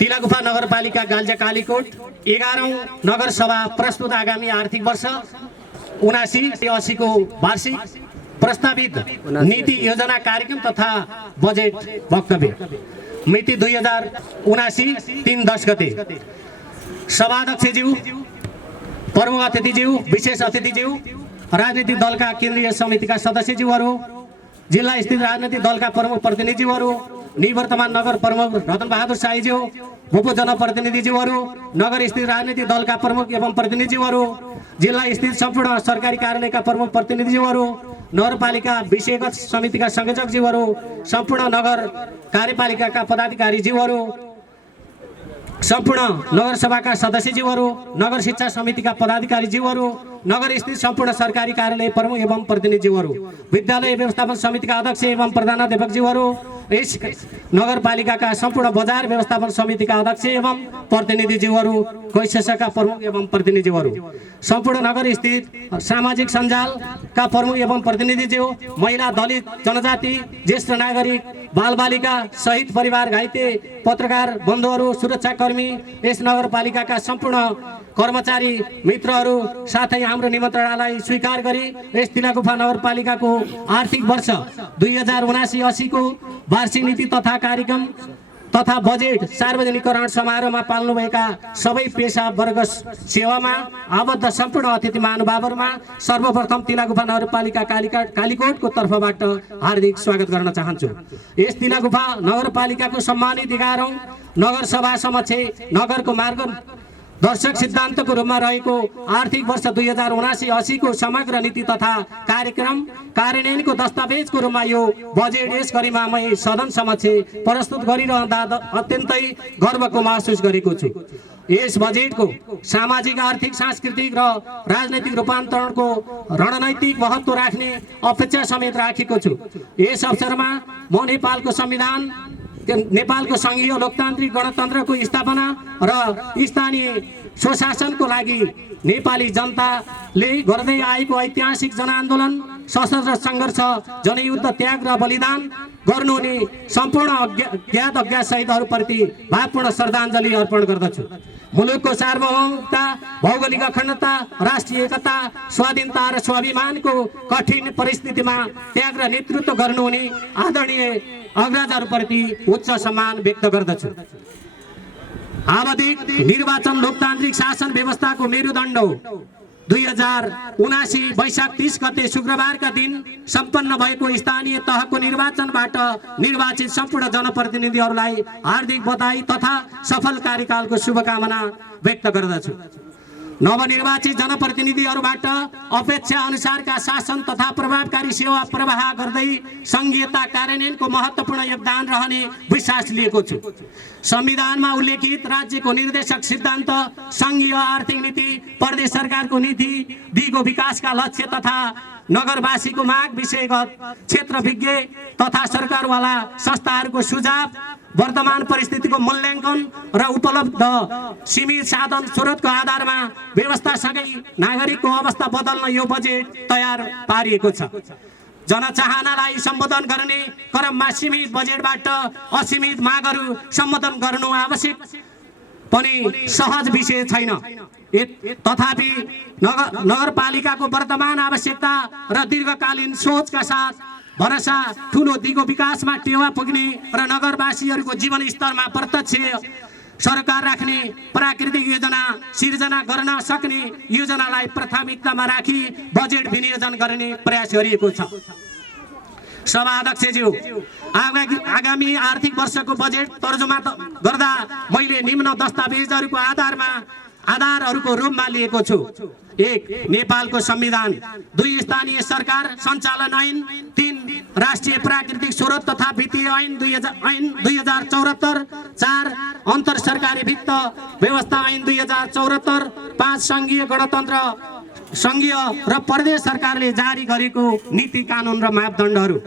तिलागुफा नगरपालिका गाल्जा कालीकोट 11औं नगरसभा प्रस्तुत आगामी आर्थिक वर्ष 79-80 को वार्षिक प्रस्तावित नीति योजना कार्यक्रम तथा बजेट वक्तव्य मिति 2079-3-10 गते। सभाध्यक्षज्यू, प्रमुख अतिथिज्यू, विशेष अतिथिज्यू, राजनीतिक दलका केन्द्रीय समितिका सदस्यज्यूहरू, जिल्ला स्थित राजनीतिक दलका प्रमुख प्रतिनिधिज्यूहरू, निवर्तमान नगर प्रमुख रतन बहादुर शाहीज्यू, भूपू जनप्रतिनिधिज्यूहरू, नगर स्थित राजनीतिक दलका प्रमुख एवं प्रतिनिधिज्यूहरू, जिल्ला स्थित सम्पूर्ण सरकारी कार्यालयका प्रमुख प्रतिनिधिज्यूहरू, नगरपालिका विषयगत समितिका संयोजकज्यूहरू, सम्पूर्ण नगर कार्यपालिकाका पदाधिकारीज्यूहरू, सम्पूर्ण नगरसभाका सदस्यज्यूहरू, नगर शिक्षा समितिका पदाधिकारीज्यूहरू, नगर स्थित सम्पूर्ण सरकारी कार्यालय प्रमुख एवं प्रतिनिधिज्यूहरू, विद्यालय व्यवस्थापन समितिका अध्यक्ष एवं प्रधानाध्यापकज्यूहरू, यस नगरपालिकाका सम्पूर्ण बजार व्यवस्थापन समितिका अध्यक्ष एवं प्रतिनिधिज्यूहरू, कैशेषका प्रमुख एवं प्रतिनिधिज्यूहरू, सम्पूर्ण नगर स्थित सामाजिक सञ्जालका प्रमुख एवं प्रतिनिधिज्यू, महिला, दलित, जनजाति, ज्येष्ठ नागरिक, बालबालिका सहित परिवार, घाइते पत्रकार बन्धुहरू, सुरक्षाकर्मी, यस नगरपालिकाका सम्पूर्ण कर्मचारी मित्रहरू, साथै हाम्रो निमन्त्रणालाई स्वीकार गरी यस तिलागुफा नगरपालिकाको आर्थिक वर्ष 2079-80 को वार्षिक नीति तथा कार्यक्रम तथा बजेट सार्वजनिकरण समारोहमा पाल्नुभएका सबै पेशा वर्ग सेवामा आबद्ध सम्पूर्ण अतिथि महानुभावहरूमा सर्वप्रथम तिलागुफा नगरपालिका कालीकोटको तर्फबाट हार्दिक स्वागत गर्न चाहन्छु। यस तिलागुफा नगरपालिकाको सम्मानित 11औं नगरसभा समक्ष नगरको मार्ग दर्शक सिद्धान्तको रूपमा रहेको आर्थिक वर्ष 2079-80 को समग्र नीति तथा कार्यक्रम कार्यान्वयनको दस्तावेजको रूपमा यो बजेट यस गरिमामय सदन समक्ष प्रस्तुत गरिरहँदा अत्यन्तै गर्वको महसुस गरेको छु। यस बजेटको सामाजिक, आर्थिक, सांस्कृतिक र राजनैतिक रूपान्तरणको रणनैतिक महत्त्व राख्ने अपेक्षा समेत राखेको छु। यस अवसरमा म नेपालको संघीय लोकतान्त्रिक गणतन्त्रको स्थापना र स्थानीय स्वशासनको लागि नेपाली जनताले गर्दै आएको ऐतिहासिक जनआन्दोलन, सशस्त्र सङ्घर्ष, जनयुद्ध, त्याग र बलिदान गर्नुहुने सम्पूर्ण ज्ञात अज्ञात शहीदहरूप्रति भावपूर्ण श्रद्धाञ्जली अर्पण गर्दछु। मुलुकको सार्वभौमता, भौगोलिक अखण्डता, राष्ट्रिय एकता, स्वाधीनता र स्वाभिमानको कठिन परिस्थितिमा त्याग र नेतृत्व गर्नुहुने आदरणीय अग्रजहरूप्रति उच्च सम्मान व्यक्त गर्दछु। आवधिक निर्वाचन लोकतान्त्रिक शासन व्यवस्थाको मेरुदण्ड 2079 वैशाख 30 गते शुक्रबारका दिन सम्पन्न भएको स्थानीय तहको निर्वाचनबाट निर्वाचित सम्पूर्ण जनप्रतिनिधिहरूलाई हार्दिक बधाई तथा सफल कार्यकालको शुभकामना व्यक्त गर्दछु। नवनिर्वाचित जनप्रतिनिधिहरूबाट अपेक्षा अनुसारका शासन तथा प्रभावकारी सेवा प्रवाह गर्दै संघीयता कार्यान्वयनको महत्त्वपूर्ण योगदान रहने विश्वास लिएको छु। संविधानमा उल्लेखित राज्यको निर्देशक सिद्धान्त, संघीय आर्थिक नीति, प्रदेश सरकारको नीति, दिगो विकासका लक्ष्य तथा नगरवासीको माग विषयगत क्षेत्रविज्ञ तथा सरकारवाला संस्थाहरूको सुझाव, वर्तमान परिस्थितिको मूल्याङ्कन र उपलब्ध सीमित साधन स्रोतको आधारमा व्यवस्थासँगै नागरिकको अवस्था बदल्न यो बजेट तयार पारिएको छ। जनचाहनालाई सम्बोधन गर्ने क्रममा सीमित बजेटबाट असीमित मागहरू सम्बोधन गर्नु आवश्यक पनि सहज विषय छैन। तथापि नगरपालिकाको वर्तमान आवश्यकता र दीर्घकालीन सोचका साथ भरोसा ठुलो दिगो विकासमा टेवा पुग्ने र नगरवासीहरूको जीवन स्तरमा प्रत्यक्ष सरकार राख्ने प्राकृतिक योजना सिर्जना गर्न सक्ने योजनालाई प्राथमिकतामा राखी बजेट विनियोजन गर्ने प्रयास गरिएको छ। सभाध्यक्षज्यू, आगामी आर्थिक वर्षको बजेट तर्जुमा गर्दा मैले निम्न दस्तावेजहरूको आधारहरूको रूपमा लिएको छु। 1. नेपालको संविधान, 2. स्थानीय सरकार सञ्चालन ऐन, 3. राष्ट्रिय प्राकृतिक स्रोत तथा वित्तीय ऐन 2074, 4. अन्तर सरकारी वित्त व्यवस्था ऐन 2074, 5. संघीय र प्रदेश सरकारले जारी गरेको नीति कानुन र मापदण्डहरू,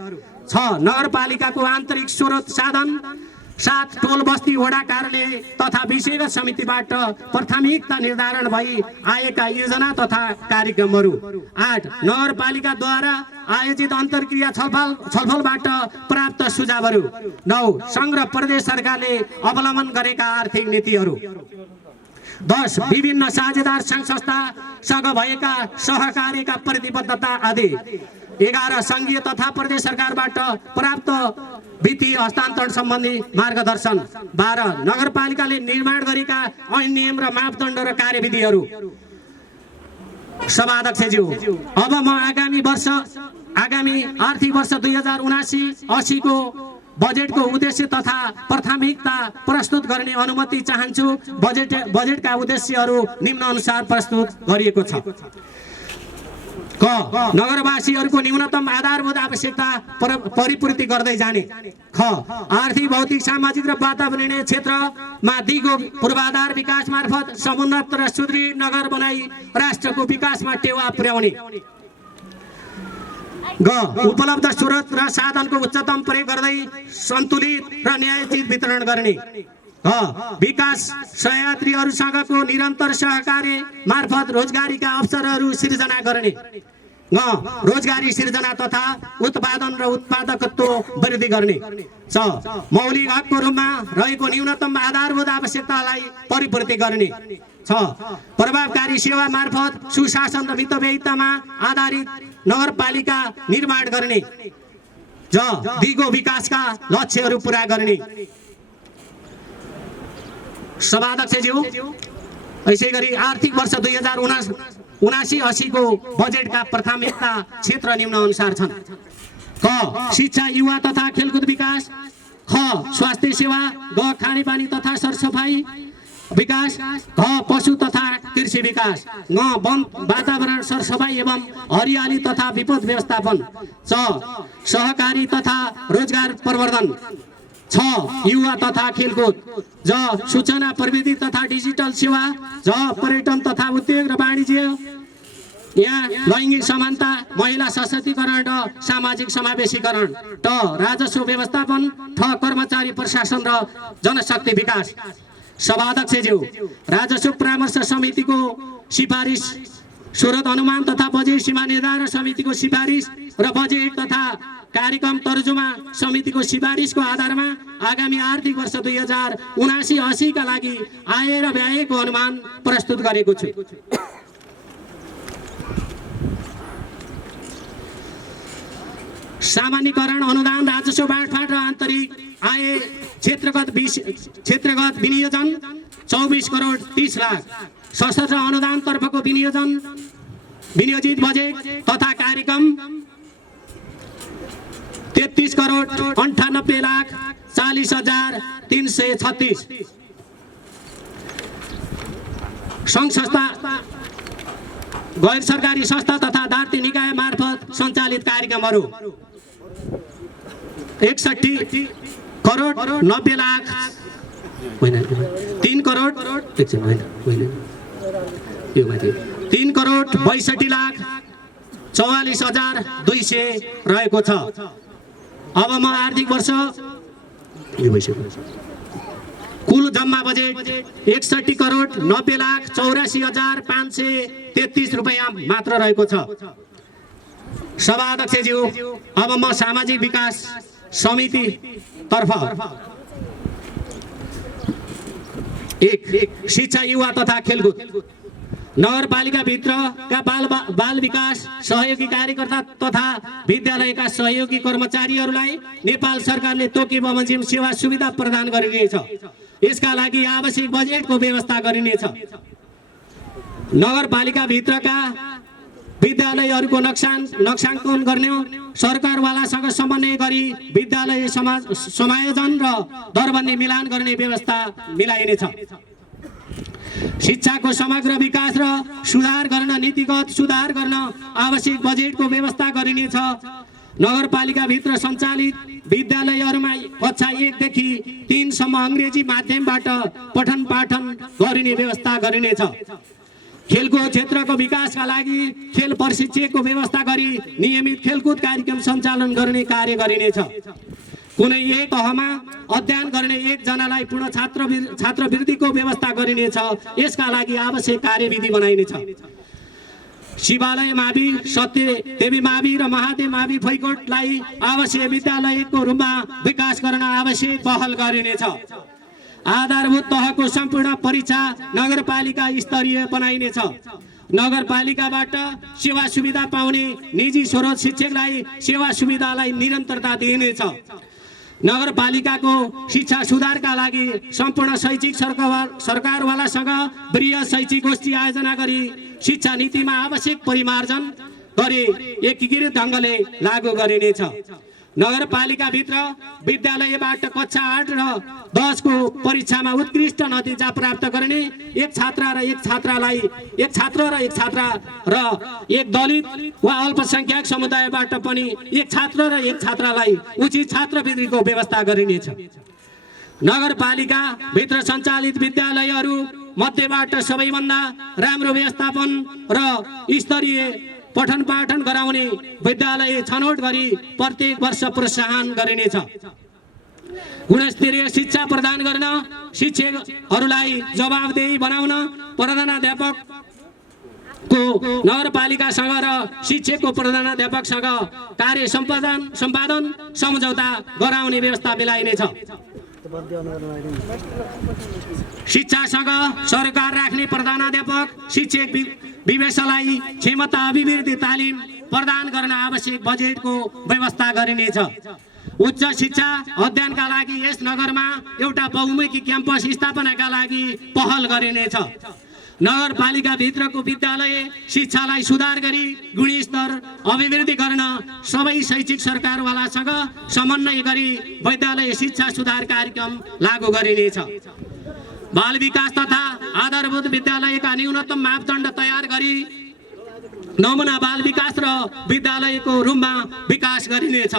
6. नगरपालिकाको आन्तरिक स्रोत साधन 7 टोल बस्ती वडा कार्यालय तथा विषयगत समितिबाट प्राथमिकता निर्धारण भई आएका योजना तथा कार्यक्रमहरू। 8 नगरपालिकाद्वारा आयोजित अन्तर्क्रिया छलफलबाट प्राप्त सुझावहरू। 9 संघ र प्रदेश सरकारले अवलम्बन गरेका आर्थिक नीतिहरू। 10 विभिन्न साझेदार संघ संस्थासँग भएका सहकार्यका प्रतिबद्धता आदि। 11 संघीय तथा प्रदेश सरकारबाट प्राप्त वित्तीय हस्तान्तरण सम्बन्धी मार्गदर्शन। 12 नगरपालिकाले निर्माण गरेका ऐन नियम र मापदण्ड र कार्यविधिहरू। सभाध्यक्षज्यू, अब म आगामी आर्थिक वर्ष 2079-80 को बजेटको उद्देश्य तथा प्राथमिकता प्रस्तुत गर्ने अनुमति चाहन्छु। बजेटका उद्देश्यहरू निम्न अनुसार प्रस्तुत गरिएको छ। क नगरवासीहरूको न्यूनतम आधारभूत आवश्यकता परिपूर्ति गर्दै जाने। ख आर्थिक भौतिक सामाजिक र वातावरणीय क्षेत्रमा दिगो पूर्वाधार विकास मार्फत समुन्नत र सुदृढ नगर बनाई राष्ट्रको विकासमा टेवा पुर्याउने। ग उपलब्ध स्रोत र साधनको उच्चतम प्रयोग गर्दै सन्तुलित र न्यायोचित वितरण गर्ने। विकास सहयात्रीहरूसँगको निरन्तर सहकार्य मार्फत रोजगारीका अवसरहरू सिर्जना गर्ने। रोजगारी सिर्जना तथा उत्पादन र उत्पादकत्व वृद्धि गर्ने। 6 मौलिक हकको रूपमा रहेको न्यूनतम आधारभूत आवश्यकतालाई परिपूर्ति गर्ने। 6 प्रभावकारी सेवा मार्फत सुशासन र मितव्ययितामा आधारित नगरपालिका निर्माण गर्ने। दिगो विकासका लक्ष्यहरू पूरा गर्ने। सभाध्यक्षज्यू, यसै गरी आर्थिक वर्ष 2079-80 को बजेटका प्राथमिकता क्षेत्र निम्न अनुसार छन्। क शिक्षा युवा तथा खेलकुद विकास। ख स्वास्थ्य सेवा। ग खानेपानी तथा सरसफाई विकास। घ पशु तथा कृषि विकास। ङ वन वातावरण सरसफाई एवं हरियाली तथा विपद व्यवस्थापन। च सहकारी तथा रोजगार प्रवर्धन। 6 युवा तथा खेलकुद। ज सूचना प्रविधि तथा डिजिटल सेवा। ज पर्यटन तथा उद्योग र वाणिज्य। यहाँ लैङ्गिक समानता, महिला सशक्तिकरण र सामाजिक समावेशीकरण। ट राजस्व व्यवस्थापन। ठ कर्मचारी प्रशासन र जनशक्ति विकास। सभाध्यक्षज्यू, राजस्व परामर्श समितिको सिफारिस, स्रोत अनुमान तथा बजेट सीमा निर्धारण समितिको सिफारिस र बजेट तथा कार्यक्रम तर्जुमा समितिको सिफारिसको आधारमा आगामी आर्थिक वर्ष 2079-80 का लागि आय र व्ययको अनुमान प्रस्तुत गरेको छु। सामान्यकरण अनुदान राजस्व बाँडफाँड र आन्तरिक आय क्षेत्रगत विनियोजन 24 करोड 30 लाख। सशस्त्र अनुदान तर्फको विनियोजित बजेट तथा कार्यक्रम 33 करोड 98 लाख 40,336। संघ संस्था, गैर सरकारी संस्था तथा दार्ती निकाय मार्फत सञ्चालित कार्यक्रमहरू 61 करोड 90 लाख 3 करोड 3 करोड 62 लाख 44,200 रहेको छ। अब म आर्थिक वर्ष कुल जम्मा बजेट 61 करोड 90 लाख 84,533 रुपैयाँ मात्र रहेको छ। सभाध्यक्षज्यू, अब म सामाजिक विकास समिति तर्फ 1 शिक्षा युवा तथा खेलकुद। नगरपालिका भित्रका बाल विकास सहयोगी कार्यकर्ता तथा विद्यालयका सहयोगी कर्मचारीहरूलाई नेपाल सरकारले तोकी बमोजिम सेवा सुविधा प्रदान गरिनेछ। यसका लागि आवश्यक बजेटको व्यवस्था गरिनेछ। नगरपालिका भित्रका विद्यालयहरूको नक्साङ्कन गर्ने, सरकारवालासँग समन्वय गरी विद्यालय समायोजन र दरबन्दी मिलान गर्ने व्यवस्था मिलाइनेछ। शिक्षाको समग्र विकास र सुधार गर्न, नीतिगत सुधार गर्न आवश्यक बजेटको व्यवस्था गरिनेछ। नगरपालिका भित्र सञ्चालित विद्यालयहरूमा कक्षा 1 देखि 3 सम्म अंग्रेजी माध्यमबाट पठन पाठन गरिने व्यवस्था गरिनेछ। खेलकुद क्षेत्रको विकासका लागि खेल प्रशिक्षकको व्यवस्था गरी नियमित खेलकुद कार्यक्रम सञ्चालन गर्ने कार्य गरिनेछ। कुनै एक तहमा अध्ययन गर्ने एकजनालाई पूर्ण छात्रवृत्तिको व्यवस्था गरिनेछ। यसका लागि आवश्यक कार्यविधि बनाइनेछ। शिवालय मावि, सत्य देवी मावि र महादेव मावि फैकोटलाई आवासीय विद्यालयको रूपमा विकास गर्न आवश्यक पहल गरिनेछ। आधारभूत तहको सम्पूर्ण परीक्षा नगरपालिका स्तरीय बनाइनेछ। नगरपालिकाबाट सेवा सुविधा पाउने निजी स्रोत शिक्षकलाई सेवा सुविधालाई निरन्तरता दिइनेछ। नगरपालिकाको शिक्षा सुधारका लागि सम्पूर्ण शैक्षिक सरकारवालासँग वृहत शैक्षिक गोष्ठी आयोजना गरी शिक्षा नीतिमा आवश्यक परिमार्जन गरी एकीकृत ढङ्गले लागू गरिनेछ। नगरपालिकाभित्र विद्यालयबाट कक्षा 8 र 10 को परीक्षामा उत्कृष्ट नतिजा प्राप्त गर्ने एक छात्र र एक छात्रा र एक दलित वा अल्पसंख्यक समुदायबाट पनि एक छात्र र एक छात्रालाई उचित छात्रवृत्तिको व्यवस्था गरिनेछ। नगरपालिका भित्र सञ्चालित विद्यालयहरू मध्येबाट सबैभन्दा राम्रो व्यवस्थापन र स्तरीय पठन पाठन गराउने विद्यालय छनौट गरी प्रत्येक वर्ष प्रोत्साहन गरिनेछ। गुणस्तरीय शिक्षा प्रदान गर्न शिक्षकहरूलाई जवाबदेही बनाउन प्रधानाध्यापकको नगरपालिकासँग र शिक्षकको प्रधानाध्यापकसँग कार्य सम्पादन सम्झौता गराउने व्यवस्था मिलाइनेछ। शिक्षासँग सरकार राख्ने प्रधानाध्यापक शिक्षक विवेशलाई क्षमता अभिवृद्धि तालिम प्रदान गर्न आवश्यक बजेटको व्यवस्था गरिनेछ। उच्च शिक्षा अध्ययनका लागि यस नगरमा एउटा बहुमुखी क्याम्पस स्थापनाका लागि पहल गरिनेछ। नगरपालिका भित्रको विद्यालय शिक्षालाई सुधार गरी गुणस्तर अभिवृद्धि गर्न सबै शैक्षिक सरकारवालासँग समन्वय गरी विद्यालय शिक्षा सुधार कार्यक्रम लागू गरिनेछ। बाल विकास तथा आधारभूत विद्यालयका न्यूनतम मापदण्ड तयार गरी नमुना बाल विकास र विद्यालयको रूपमा विकास गरिनेछ।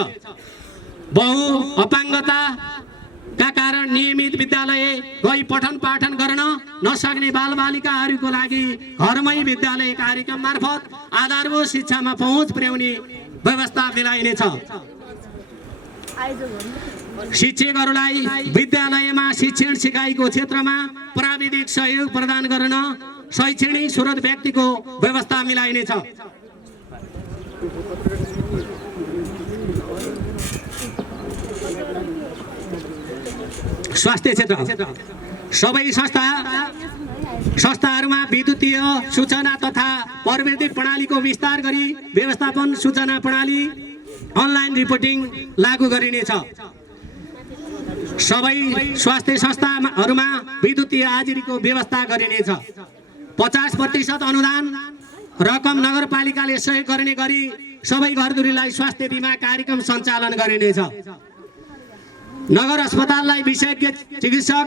बहु अपाङ्गताका कारण नियमित विद्यालय गई पठन पाठन गर्न नसक्ने बालबालिकाहरूको लागि घरमै विद्यालय कार्यक्रम मार्फत आधारभूत शिक्षामा पहुँच पुर्याउने व्यवस्था मिलाइनेछ। शिक्षकहरूलाई विद्यालयमा शिक्षण सिकाइको क्षेत्रमा प्राविधिक सहयोग प्रदान गर्न शैक्षणिक स्रोत व्यक्तिको व्यवस्था मिलाइनेछ। स्वास्थ्य क्षेत्र सबै संस्थाहरूमा विद्युतीय सूचना तथा प्रविधि प्रणालीको विस्तार गरी व्यवस्थापन सूचना प्रणाली अनलाइन रिपोर्टिङ लागू गरिनेछ। सबै स्वास्थ्य संस्थाहरूमा विद्युतीय हाजिरीको व्यवस्था गरिनेछ। 50% अनुदान रकम नगरपालिकाले सहयोग गर्ने गरी सबै घरधुरीलाई स्वास्थ्य बिमा कार्यक्रम सञ्चालन गरिनेछ। नगर अस्पताललाई विशेषज्ञ चिकित्सक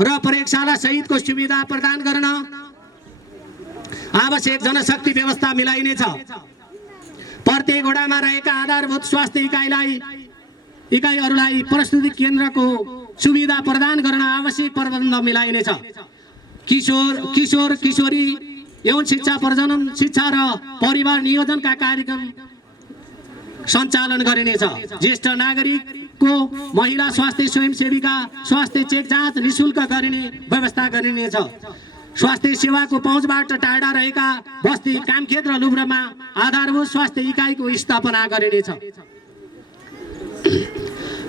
र प्रयोगशाला सहितको सुविधा प्रदान गर्न आवश्यक जनशक्ति व्यवस्था मिलाइनेछ। प्रत्येक वडामा रहेका आधारभूत स्वास्थ्य इकाइहरूलाई प्रस्तुति केन्द्रको सुविधा प्रदान गर्न आवश्यक प्रबन्ध मिलाइनेछ। किशोर किशोरी यौन शिक्षा प्रजनन शिक्षा र परिवार नियोजनका कार्यक्रम सञ्चालन गरिनेछ। ज्येष्ठ नागरिकको महिला स्वास्थ्य स्वयंसेविका स्वास्थ्य चेक जाँच निःशुल्क गरिने व्यवस्था गरिनेछ। स्वास्थ्य सेवाको पहुँचबाट टाढा रहेका बस्ती कामखेत र लुब्रामा आधारभूत स्वास्थ्य इकाइको स्थापना गरिनेछ।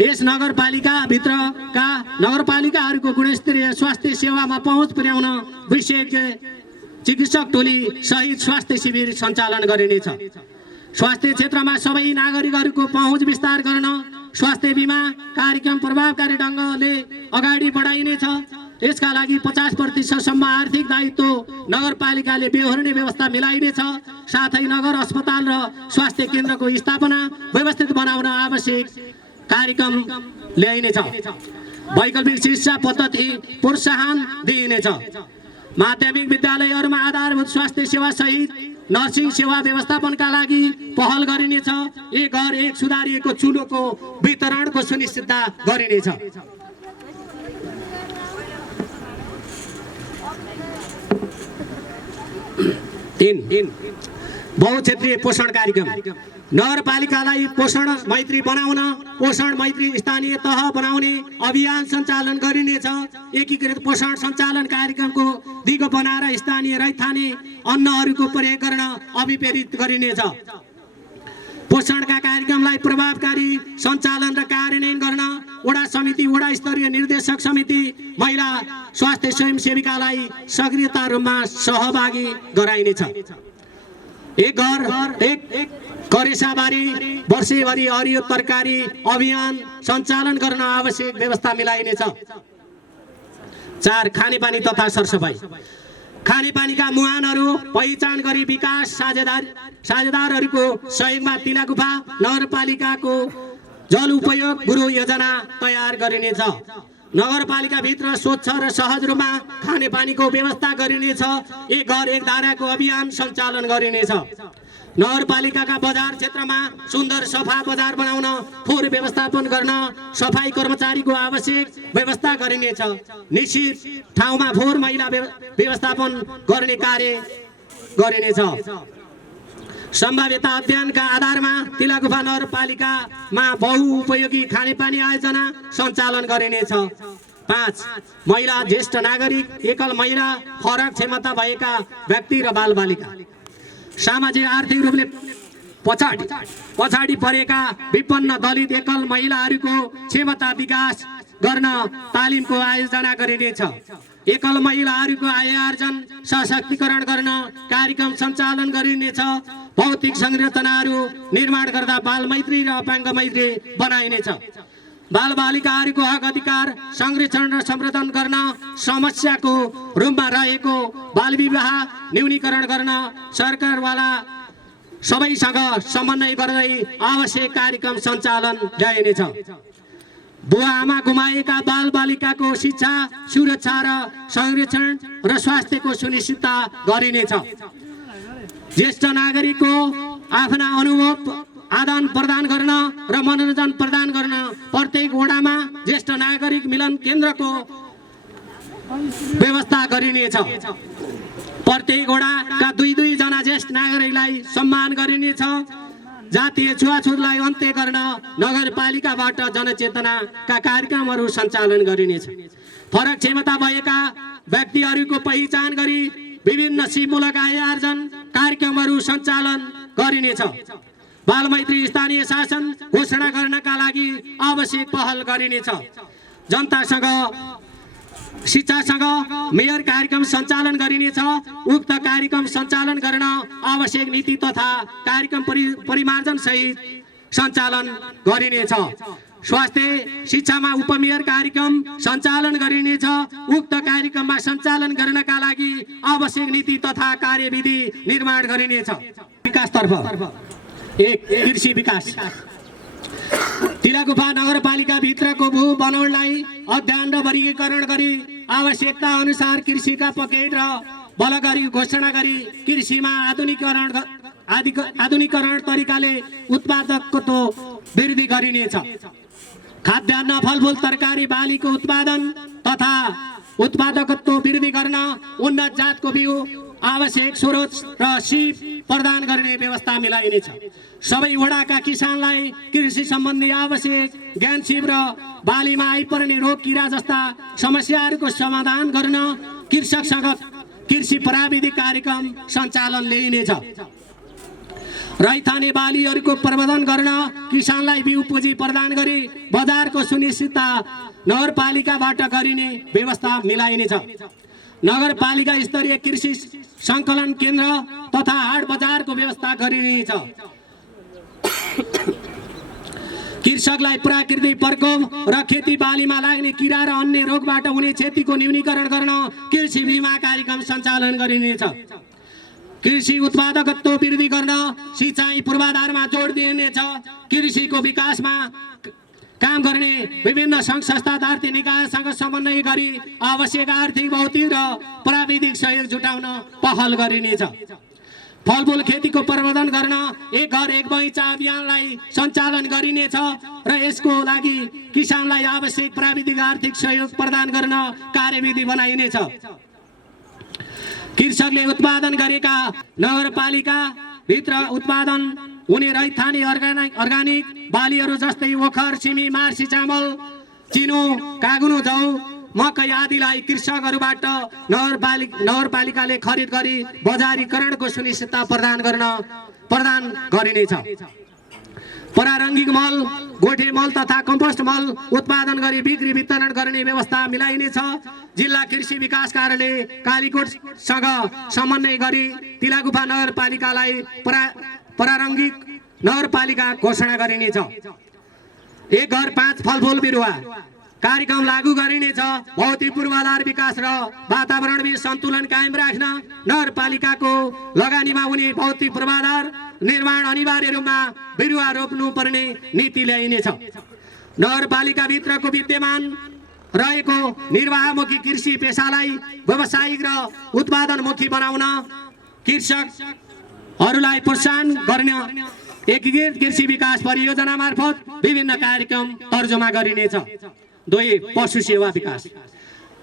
यस नगरपालिकाभित्रका नगरपालिकाहरूको गुणस्तरीय स्वास्थ्य सेवामा पहुँच पुर्याउन विशेषज्ञ चिकित्सक टोली सहित स्वास्थ्य शिविर सञ्चालन गरिनेछ। स्वास्थ्य क्षेत्रमा सबै नागरिकहरूको पहुँच विस्तार गर्न स्वास्थ्य बिमा कार्यक्रम प्रभावकारी ढङ्गले अगाडि बढाइनेछ। यसका लागि 50% सम्म आर्थिक दायित्व नगरपालिकाले बेहोर्ने व्यवस्था मिलाइनेछ। साथै नगर अस्पताल र स्वास्थ्य केन्द्रको स्थापना व्यवस्थित बनाउन आवश्यक कार्यक्रम ल्याइनेछ। वैकल्पिक शिक्षा पद्धति प्रोत्साहन दिइनेछ। माध्यमिक विद्यालयहरूमा आधारभूत स्वास्थ्य सेवा सहित नर्सिङ सेवा व्यवस्थापनका लागि पहल गरिनेछ। एक घर एक सुधारिएको चुलोको वितरणको सुनिश्चितता गरिनेछ। बहुक्षेत्रीय पोषण कार्यक्रम नगरपालिकालाई पोषण मैत्री बनाउन पोषण मैत्री स्थानीय तह बनाउने अभियान सञ्चालन गरिनेछ। एकीकृत पोषण सञ्चालन कार्यक्रमको दिगो बनाएर स्थानीय रैथाने अन्नहरूको प्रयोग गर्न अभिप्रेरित गरिनेछ। पोषणका कार्यक्रमलाई प्रभावकारी सञ्चालन र कार्यान्वयन गर्न वडा समिति, वडा स्तरीय निर्देशक समिति, महिला स्वास्थ्य स्वयंसेविकालाई सक्रियता रूपमा सहभागी गराइनेछ। एक घर एक करेसाबारी वर्षैभरि हरियो तरकारी अभियान सञ्चालन गर्न आवश्यक व्यवस्था मिलाइनेछ। 4 खानेपानी तथा सरसफाई। खानेपानीका मुहानहरू पहिचान गरी विकास साझेदारहरूको सहयोगमा तिलागुफा नगरपालिकाको जल उपयोग गुरु योजना तयार गरिनेछ। नगरपालिका भित्र स्वच्छ र सहज रूपमा खानेपानीको व्यवस्था गरिनेछ। एक घर एक धाराको अभियान सञ्चालन गरिनेछ। नगरपालिकाका बजार क्षेत्रमा सुन्दर सफा बजार बनाउन फोहोर व्यवस्थापन गर्न सफाई कर्मचारीको आवश्यक व्यवस्था गरिनेछ। निश्चित ठाउँमा फोहोर मैला व्यवस्थापन गर्ने कार्य गरिनेछ। सम्भाव्यता अध्ययनका आधारमा तिलागुफा नगरपालिकामा बहुउपयोगी खानेपानी आयोजना सञ्चालन गरिनेछ। 5 महिला, ज्येष्ठ नागरिक, एकल महिला, फरक क्षमता भएका व्यक्ति र बालबालिका, सामाजिक आर्थिक रूपले पछाडि परेका विपन्न दलित एकल महिलाहरूको क्षमता विकास गर्न तालिमको आयोजना गरिनेछ। एकल महिलाहरूको आय आर्जन सशक्तिकरण गर्न कार्यक्रम सञ्चालन गरिनेछ। भौतिक संरचनाहरू निर्माण गर्दा बालमैत्री र अपाङ्ग मैत्री बनाइनेछ। बालबालिकाहरूको हक अधिकार संरक्षण र संवर्धन गर्न समस्याको रूपमा रहेको बालविवाह न्यूनीकरण गर्न सरकारवाला सबैसँग समन्वय गर्दै आवश्यक कार्यक्रम सञ्चालन गरिनेछ। बुवा आमा गुमाएका बालबालिकाको शिक्षा, सुरक्षा र संरक्षण र स्वास्थ्यको सुनिश्चितता गरिनेछ। ज्येष्ठ नागरिकको आफ्ना अनुभव आदान प्रदान गर्न र मनोरञ्जन प्रदान गर्न प्रत्येक वडामा ज्येष्ठ नागरिक मिलन केन्द्रको व्यवस्था गरिनेछ। प्रत्येक वडाका 2 जना ज्येष्ठ नागरिकलाई सम्मान गरिनेछ। जातीय छुवाछुतलाई अन्त्य गर्न नगरपालिकाबाट जनचेतनाका कार्यक्रमहरू सञ्चालन गरिनेछ। फरक क्षमता भएका व्यक्तिहरूको पहिचान गरी विभिन्न सिपमूलक आय आर्जन कार्यक्रमहरू सञ्चालन गरिनेछ। बालमैत्री स्थानीय शासन घोषणा गर्नका लागि आवश्यक पहल गरिनेछ। जनतासँग शिक्षासँग मेयर कार्यक्रम सञ्चालन गरिनेछ। उक्त कार्यक्रम सञ्चालन गर्न आवश्यक नीति तथा कार्यक्रम परिमार्जन सहित सञ्चालन गरिनेछ। स्वास्थ्य शिक्षामा उपमेयर कार्यक्रम सञ्चालन गरिनेछ। उक्त कार्यक्रममा सञ्चालन गर्नका लागि आवश्यक नीति तथा कार्यविधि निर्माण गरिनेछ। विकासतर्फ 1 कृषि विकास। तिलागुफा नगरपालिका भित्रको भू बनोडलाई अध्ययन र वर्गीकरण गरी आवश्यकता अनुसार कृषिका पकेट र बलगरी घोषणा गरी कृषिमा आधुनिकीकरण तरिकाले उत्पादकत्व वृद्धि गरिनेछ। खाद्यान्न, फलफुल, तरकारी, बालीको उत्पादन तथा उत्पादकत्व वृद्धि गर्न उन्नत जातको बिउ, आवश्यक स्रोत र सिप प्रदान गर्ने व्यवस्था मिलाइनेछ। सबै वडाका किसानलाई कृषि सम्बन्धी आवश्यक ज्ञान सिप र बालीमा आइपर्ने रोग किरा जस्ता समस्याहरूको समाधान गर्न कृषकसँग कृषि प्राविधिक कार्यक्रम सञ्चालन ल्याइनेछ। रैथाने बालीहरूको प्रबन्धन गर्न किसानलाई बिउ पुँजी प्रदान गरी बजारको सुनिश्चितता नगरपालिकाबाट गरिने व्यवस्था मिलाइनेछ। नगरपालिका स्तरीय कृषि सङ्कलन केन्द्र तथा हाट बजारको व्यवस्था गरिनेछ। कृषकलाई प्राकृतिक प्रकोप र खेतीबालीमा लाग्ने किरा र अन्य रोगबाट हुने क्षतिको न्यूनीकरण गर्न कृषि बिमा कार्यक्रम सञ्चालन गरिनेछ। कृषि उत्पादकत्व वृद्धि गर्न सिँचाइ पूर्वाधारमा जोड दिइनेछ। कृषिको विकासमा काम गर्ने विभिन्न सङ्घ संस्था आर्थिक निकायसँग समन्वय गरी आवश्यक आर्थिक, भौतिक र प्राविधिक सहयोग जुटाउन पहल गरिनेछ। फलफुल खेतीको प्रबन्धन गर्न एक घर एक बगैँचा अभियानलाई सञ्चालन गरिनेछ र यसको लागि किसानलाई आवश्यक प्राविधिक आर्थिक सहयोग प्रदान गर्न कार्यविधि बनाइनेछ। कृषकले उत्पादन गरेका नगरपालिका भित्र उत्पादन हुने रैथाने अर्गानिक बालीहरू जस्तै ओखर, सिमी, मार्सी चामल, चिनो, कागुनो, जौ, मकै आदिलाई कृषकहरूबाट नगरपालिकाले खरिद गरी बजारीकरणको सुनिश्चितता प्रदान गरिनेछ। प्रारङ्भिक मल, गोठे मल तथा कम्पोस्ट मल उत्पादन गरी बिक्री वितरण गर्ने व्यवस्था मिलाइनेछ। जिल्ला कृषि विकास कार्यालय कालीकोटसँग समन्वय गरी तिलागुफा नगरपालिकालाई प्रारङ्भिक नगरपालिका घोषणा गरिनेछ। एक घर 5 फलफुल बिरुवा कार्यक्रम लागू गरिनेछ। भौतिक पूर्वाधार विकास र वातावरणबीच सन्तुलन कायम राख्न नगरपालिकाको लगानीमा हुने भौतिक पूर्वाधार निर्माण अनिवार्य रूपमा बिरुवा रोप्नुपर्ने नीति ल्याइनेछ। नगरपालिकाभित्रको विद्यमान रहेको निर्वाहमुखी कृषि पेसालाई व्यावसायिक र उत्पादनमुखी बनाउन कृषकहरूलाई प्रोत्साहन गर्न एकीकृत कृषि विकास परियोजना मार्फत विभिन्न कार्यक्रम तर्जुमा गरिनेछ। 2 पशु सेवा विकास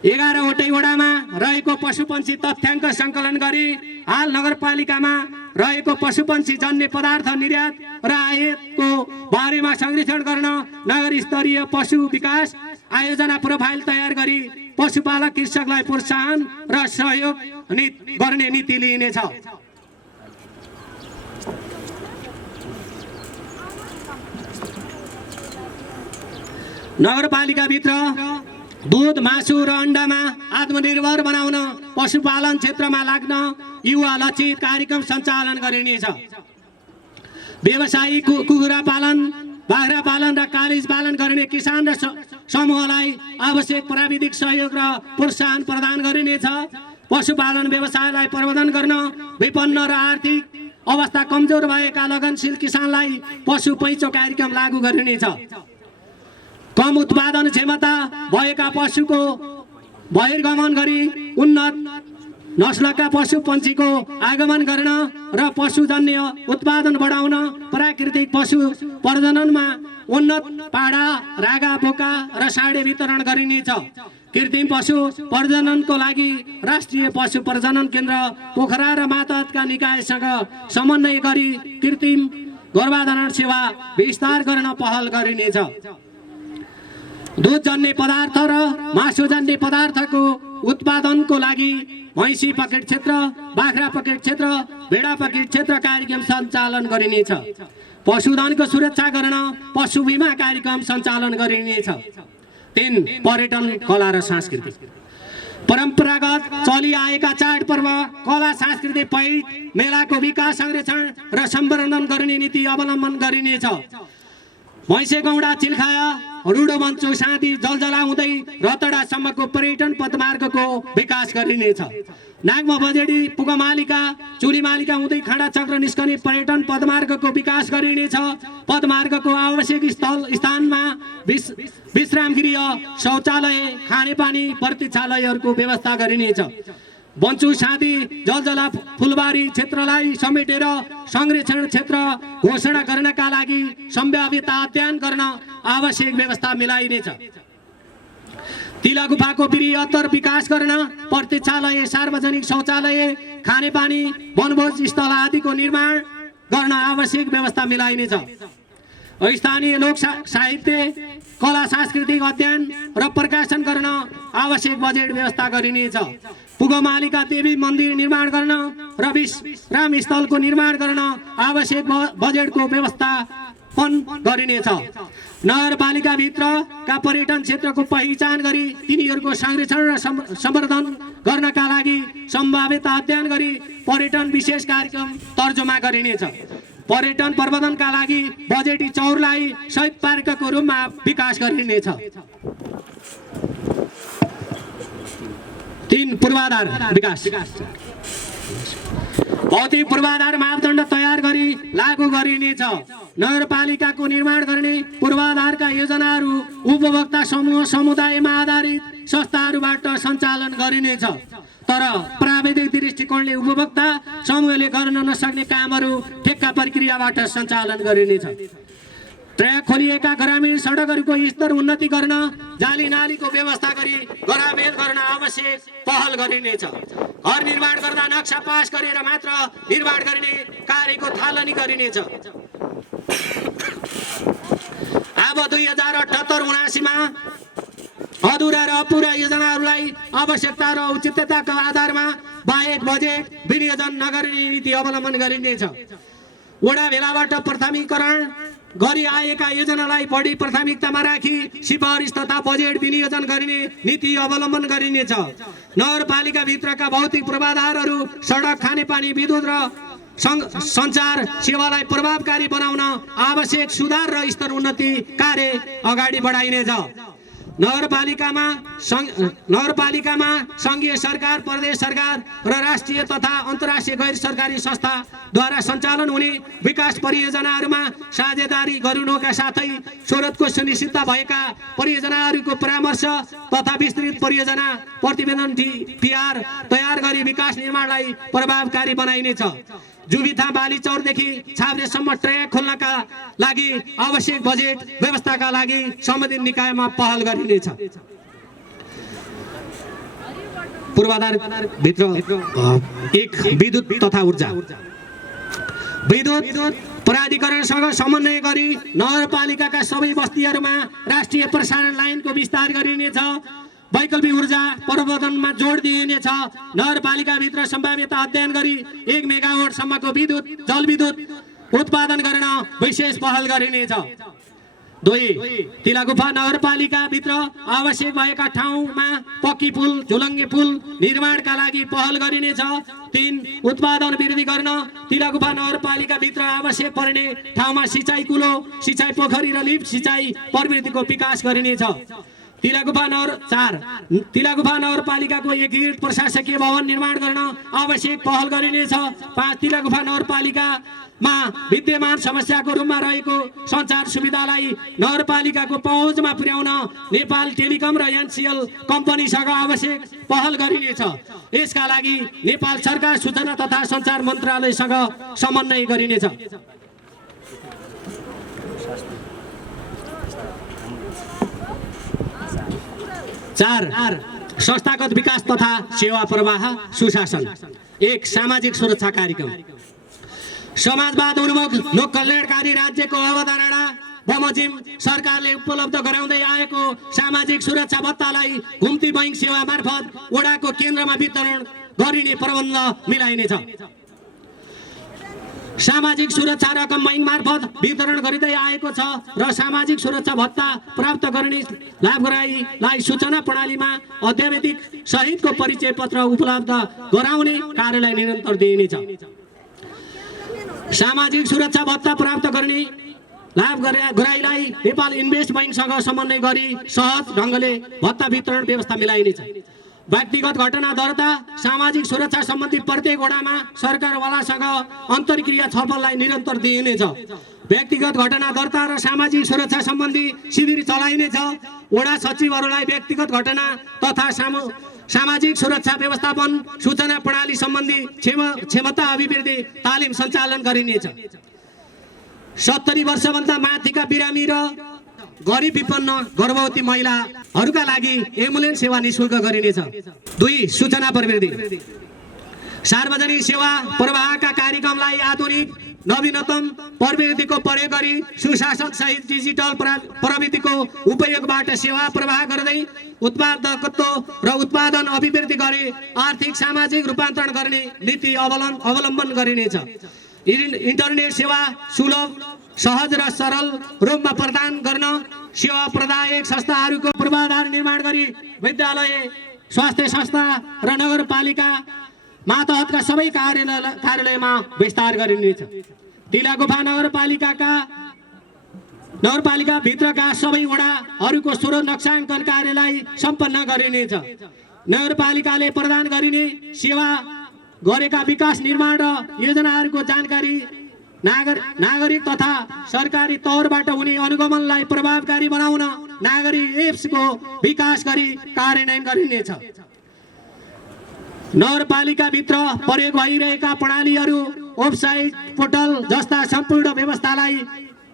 11 वटै वडामा रहेको पशुपन्छी तथ्याङ्क सङ्कलन गरी हाल नगरपालिकामा रहेको पशुपन्छी जन्य पदार्थ निर्यात र आयातको बारेमा संरक्षण गर्न नगर स्तरीय पशु विकास आयोजना प्रोफाइल तयार गरी पशुपालक कृषकलाई प्रोत्साहन र सहयोग गर्ने नीति लिइनेछ। नगरपालिकाभित्र दूध, मासु र अण्डामा आत्मनिर्भर बनाउन पशुपालन क्षेत्रमा लाग्न युवा लक्षित कार्यक्रम सञ्चालन गरिनेछ। व्यवसायिक कुखुरा पालन, बाख्रा पालन र कालिज पालन गर्ने किसान र समूहलाई आवश्यक प्राविधिक सहयोग र प्रोत्साहन प्रदान गरिनेछ। पशुपालन व्यवसायलाई प्रबन्धन गर्न विपन्न र आर्थिक अवस्था कमजोर भएका लगनशील किसानलाई पशु पैँचो कार्यक्रम लागू गरिनेछ। कम उत्पादन क्षमता भएका पशुको बहिर्गमन गरी उन्नत नस्लका पशु पन्छीको आगमन गर्न र पशुजन्य उत्पादन बढाउन प्राकृतिक पशु प्रजननमा उन्नत पाडा, रागा, बोका र साँडे वितरण गरिनेछ। कृत्रिम पशु प्रजननको लागि राष्ट्रिय पशु प्रजनन केन्द्र पोखरा र मातहतका निकायसँग समन्वय गरी कृत्रिम गर्भधारण सेवा विस्तार गर्न पहल गरिनेछ। दूधजन्य पदार्थ र मासुजन्य पदार्थको उत्पादनको लागि भैँसी पकेट क्षेत्र, बाख्रा पकेट क्षेत्र, भेडा पकेट क्षेत्र कार्यक्रम सञ्चालन गरिनेछ। पशुधनको सुरक्षा गर्न पशु बिमा कार्यक्रम सञ्चालन गरिनेछ। 3 पर्यटन, कला र संस्कृति परम्परागत चलिआएका चाडपर्व, कला, सांस्कृतिक पैठ मेलाको विकास, संरक्षण र सम्वर्धन गर्ने नीति अवलम्बन गरिनेछ। भैँसेगौडा, चिल्खाया, रुडो मञ्चो, साँधी, जलजला हुँदै रतडासम्मको पर्यटन पदमार्गको विकास गरिनेछ। नागमा बजेडी, पुगमालिका, चुलीमालिका हुँदै खाँडा चक्र निस्कने पर्यटन पदमार्गको विकास गरिनेछ। पदमार्गको आवश्यक स्थानमा विश्राम गृह, शौचालय, खानेपानी, प्रतीक्षालयहरूको व्यवस्था गरिनेछ। बन्चु, साँधी, जलजला, फुलबारी क्षेत्रलाई समेटेर संरक्षण क्षेत्र घोषणा गर्नका लागि सम्भाव्यता अध्ययन गर्न आवश्यक व्यवस्था मिलाइनेछ। तिलागुफाको बृहत्तर विकास गर्न प्रतीक्षालय, सार्वजनिक शौचालय, खानेपानी, वनभोज स्थल आदिको निर्माण गर्न आवश्यक व्यवस्था मिलाइनेछ। स्थानीय लोक साहित्य, कला, सांस्कृतिक अध्ययन र प्रकाशन गर्न आवश्यक बजेट व्यवस्था गरिनेछ। पुगमालिका देवी मन्दिर निर्माण गर्न र विश्राम स्थलको निर्माण गर्न आवश्यक बजेटको व्यवस्थापन गरिनेछ। नगरपालिकाभित्रका पर्यटन क्षेत्रको पहिचान गरी तिनीहरूको संरक्षण र सम्वर्धन गर्नका लागि सम्भाव्यता अध्ययन गरी पर्यटन विशेष कार्यक्रम तर्जुमा गरिनेछ। पर्यटन प्रबन्धनका लागि बजेटी चौरलाई शहीद पार्कको रूपमा विकास गरिनेछ। 3 पूर्वाधार विकास भौतिक पूर्वाधार मापदण्ड तयार गरी लागू गरिनेछ। नगरपालिकाको निर्माण गर्ने पूर्वाधारका योजनाहरू उपभोक्ता समूह, समुदायमा आधारित संस्थाहरूबाट सञ्चालन गरिनेछ। तर प्राविधिक दृष्टिकोणले उपभोक्ता समूहले गर्न नसक्ने कामहरू ठेक्का प्रक्रियाबाट सञ्चालन गरिनेछ। ट्र्याक खोलिएका ग्रामीण सडकहरूको स्तर उन्नति गर्न जाली नालीको व्यवस्था गरी गराबेल गर्न आवश्यक पहल गरिनेछ। घर निर्माण गर्दा नक्सा पास गरेर मात्र निर्माण गर्ने कार्यको थालनी गरिनेछ। अब 2078-79 अधुरा र अपुरा योजनाहरूलाई आवश्यकता र औचित्यताको आधारमा बाहेक बजेट विनियोजन नगर्ने नीति अवलम्बन गरिनेछ। वडा भेलाबाट प्राथमिकरण गरी आएका योजनालाई बढी प्राथमिकतामा राखी सिफारिस तथा बजेट विनियोजन गरिने नीति अवलम्बन गरिनेछ। नगरपालिकाभित्रका भौतिक पूर्वाधारहरू सडक, खानेपानी, विद्युत र सञ्चार सेवालाई प्रभावकारी बनाउन आवश्यक सुधार र स्तर उन्नति कार्य अगाडि बढाइनेछ। नगरपालिकामा सङ्घीय सरकार, प्रदेश सरकार र राष्ट्रिय तथा अन्तर्राष्ट्रिय गैर सरकारी संस्थाद्वारा सञ्चालन हुने विकास परियोजनाहरूमा साझेदारी गर्नुका साथै स्रोतको सुनिश्चितता भएका परियोजनाहरूको परामर्श तथा विस्तृत परियोजना प्रतिवेदन PR तयार गरी विकास निर्माणलाई प्रभावकारी बनाइनेछ। जुबिथा बालीचौरदेखि छाब्रेसम्म ट्र्याक खोल्नका लागि आवश्यक बजेट व्यवस्थाका लागि सम्बन्धित निकायमा पहल गरिनेछ। पूर्वाधार भित्र एक विद्युत तथा ऊर्जा। विद्युत प्राधिकरणसँग समन्वय गरी नगरपालिकाका सबै बस्तीहरूमा राष्ट्रिय प्रसारण लाइनको विस्तार गरिनेछ। वैकल्पिक ऊर्जा प्रवर्धनमा जोड दिइनेछ। नगरपालिकाभित्र सम्भाव्यता अध्ययन गरी 1 मेगावाटसम्मको विद्युत जलविद्युत उत्पादन गर्न विशेष पहल गरिनेछ। 2 तिलागुफा नगरपालिकाभित्र आवश्यक भएका ठाउँमा पक्की पुल, झुलङ्गे पुल निर्माणका लागि पहल गरिनेछ। 3 उत्पादन वृद्धि गर्न तिलागुफा नगरपालिकाभित्र आवश्यक पर्ने ठाउँमा सिँचाइ कुलो, सिँचाइ पोखरी र लिफ्ट सिँचाइ प्रवृत्तिको विकास गरिनेछ। 4 तिलागुफा नगरपालिकाको एकीकृत प्रशासकीय भवन निर्माण गर्न आवश्यक पहल गरिनेछ। 5 तिलागुफा नगरपालिकामा विद्यमान समस्याको रूपमा रहेको सञ्चार सुविधालाई नगरपालिकाको पहुँचमा पुर्याउन नेपाल टेलिकम र NCL कम्पनीसँग आवश्यक पहल गरिनेछ। यसका लागि नेपाल सरकार सूचना तथा सञ्चार मन्त्रालयसँग समन्वय गरिनेछ। 4 संस्थागत विकास तथा सेवा प्रवाह सुशासन। 1 सामाजिक सुरक्षा कार्यक्रम। समाजवाद उन्मुख लोक कल्याणकारी राज्यको अवधारणा बमोजिम सरकारले उपलब्ध गराउँदै आएको सामाजिक सुरक्षा भत्तालाई घुम्ती बैंक सेवा मार्फत वडाको केन्द्रमा वितरण गरिने प्रबन्ध मिलाइनेछ। सामाजिक सुरक्षा रकम बैंक मार्फत वितरण गरिँदै आएको छ र सामाजिक सुरक्षा भत्ता प्राप्त गर्ने लाभग्राहीलाई सूचना प्रणालीमा अध्यावधिक सहितको परिचय पत्र उपलब्ध गराउने कार्यलाई निरन्तर दिइनेछ। सामाजिक सुरक्षा भत्ता प्राप्त गर्ने लाभग्राहीलाई नेपाल इन्भेस्ट बैंकसँग समन्वय गरी सहज ढङ्गले भत्ता वितरण व्यवस्था मिलाइनेछ। व्यक्तिगत घटना दर्ता सामाजिक सुरक्षा सम्बन्धी प्रत्येक वडामा सरकारवालासँग अन्तर्क्रिया छलफललाई निरन्तर दिइनेछ। व्यक्तिगत घटना दर्ता र सामाजिक सुरक्षा सम्बन्धी शिविर चलाइनेछ। वडा सचिवहरूलाई व्यक्तिगत घटना तथा सामाजिक सुरक्षा व्यवस्थापन सूचना प्रणाली सम्बन्धी क्षमता अभिवृद्धि तालिम सञ्चालन गरिनेछ। 70 वर्षभन्दा माथिका बिरामी र गरिब विपन्न गर्भवती महिलाहरूका लागि एम्बुलेन्स सेवा निःशुल्क गरिनेछ। 2 सूचना प्रविधि। सार्वजनिक सेवा प्रवाहका कार्यक्रमलाई आधुनिक नवीनतम प्रविधिको प्रयोग गरी सुशासन सहित डिजिटल प्रविधिको उपयोगबाट सेवा प्रवाह गर्दै उत्पादकत्व र उत्पादन अभिवृद्धि गरी आर्थिक सामाजिक रूपान्तरण गर्ने नीति अवलम्बन गरिनेछ। इन्टरनेट सेवा सुलभ, सहज र सरल रूपमा प्रदान गर्न सेवा प्रदायक संस्थाहरूको पूर्वाधार निर्माण गरी विद्यालय, स्वास्थ्य संस्था र नगरपालिका मातहतका सबै कार्यालयमा विस्तार गरिनेछ। तिलागुफा नगरपालिका भित्रका सबै वडाहरूको स्रोत नक्साङ्कन कार्यलाई सम्पन्न गरिनेछ। नगरपालिकाले प्रदान गरिने सेवा गरेका विकास निर्माण र योजनाहरूको जानकारी नागरिक तथा सरकारी तौरबाट हुने अनुगमनलाई प्रभावकारी बनाउन नागरिक एप्सको विकास गरी कार्यान्वयन गरिनेछ। नगरपालिकाभित्र प्रयोग भइरहेका प्रणालीहरू, वेबसाइट, पोर्टल जस्ता सम्पूर्ण